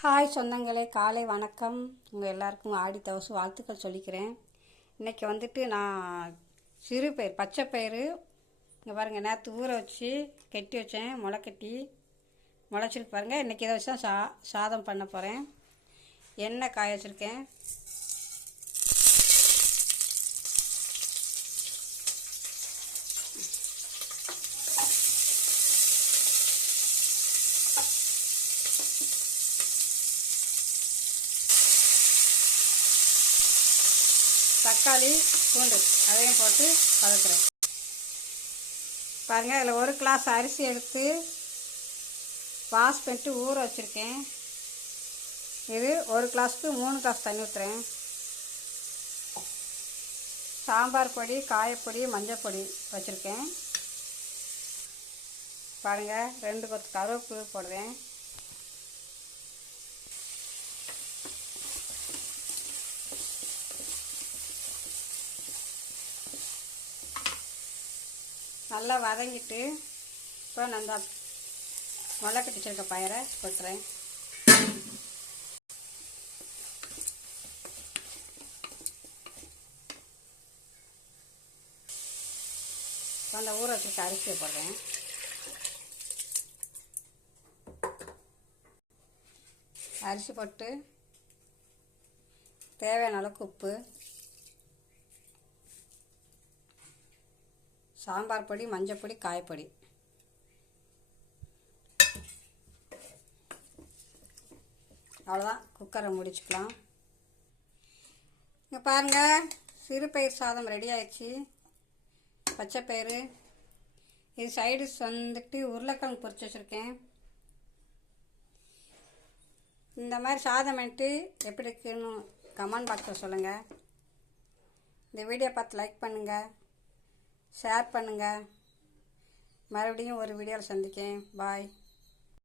Hi சொந்தங்களே, காலை வணக்கம். உங்கள் எல்லாருக்கும் ஆடி தவசு வாழ்த்துக்கள் சொல்லிக்கிறேன். இன்றைக்கி வந்துட்டு நான் சிறுபயிர் பச்சைப்பயிறு இங்கே பாருங்கள், நேற்று ஊற வச்சு கட்டி வச்சேன். முளைக்கட்டி முளைச்சிருக்கு பாருங்கள். இன்றைக்கி இதை வச்சு தான் சாதம் பண்ண போகிறேன். எண்ணெய் காய வச்சுருக்கேன். தக்காளி பூண்டு அதையும் போட்டு வதக்குறேன். பாருங்கள், அதில் ஒரு கிளாஸ் அரிசி எடுத்து வாஷ் பண்ணிட்டு ஊற வச்சுருக்கேன். இது ஒரு கிளாஸுக்கு 3 கிளாஸ் தண்ணி ஊற்றுறேன். சாம்பார் பொடி, காயப்பொடி, மஞ்சள் பொடி வச்சுருக்கேன். பாருங்கள், 2 கொத்து கருவேப்பிலை போடுறேன். நல்லா வதங்கிட்டு இப்போ நான் முளைக்கட்டி வச்சிருக்க பயிரை கொட்டுறேன். இப்போ அந்த ஊற வச்சிருக்க அரிசியை போடுறேன். அரிசி போட்டு தேவையான அளவுக்கு உப்பு, சாம்பார் பொடி, மஞ்சள் பொடி, காயப்பொடி. அவ்வளோதான், குக்கரை முடிச்சுக்கலாம். இங்கே பாருங்கள், சிறுபயிர் சாதம் ரெடி ஆயிடுச்சு. பச்சைப்பயிறு, இது சைடிஷ் வந்துட்டு உருளைக்கிழங்கு பொரிச்சு வச்சுருக்கேன். இந்த மாதிரி சாதம் பண்ணிட்டு எப்படி இருக்குன்னு கமெண்ட் பாக்ஸில் சொல்லுங்கள். இந்த வீடியோ பார்த்து லைக் பண்ணுங்கள், ஷேர் பண்ணுங்கள். மறுபடியும் ஒரு வீடியோவில் சந்திக்கேன். பாய்.